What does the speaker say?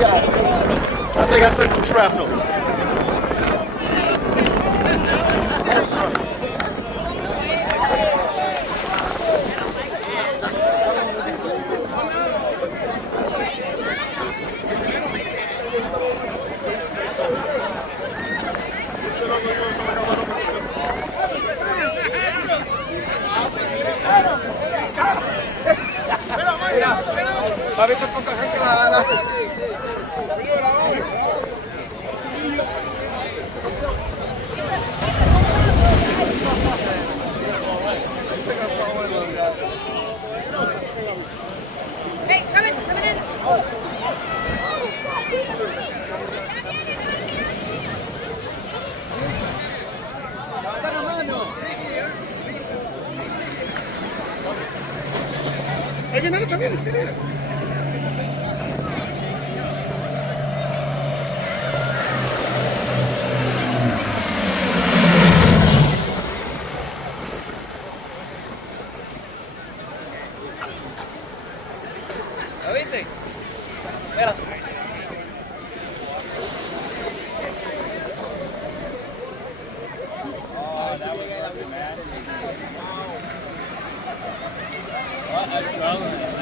Yeah, I think I took some shrapnel. A veces poca gente la gana. Hey, coming in. Ahí viene el otro, viene. ¿Lo viste? Mira. Oh, that was ugly, man. What a drone.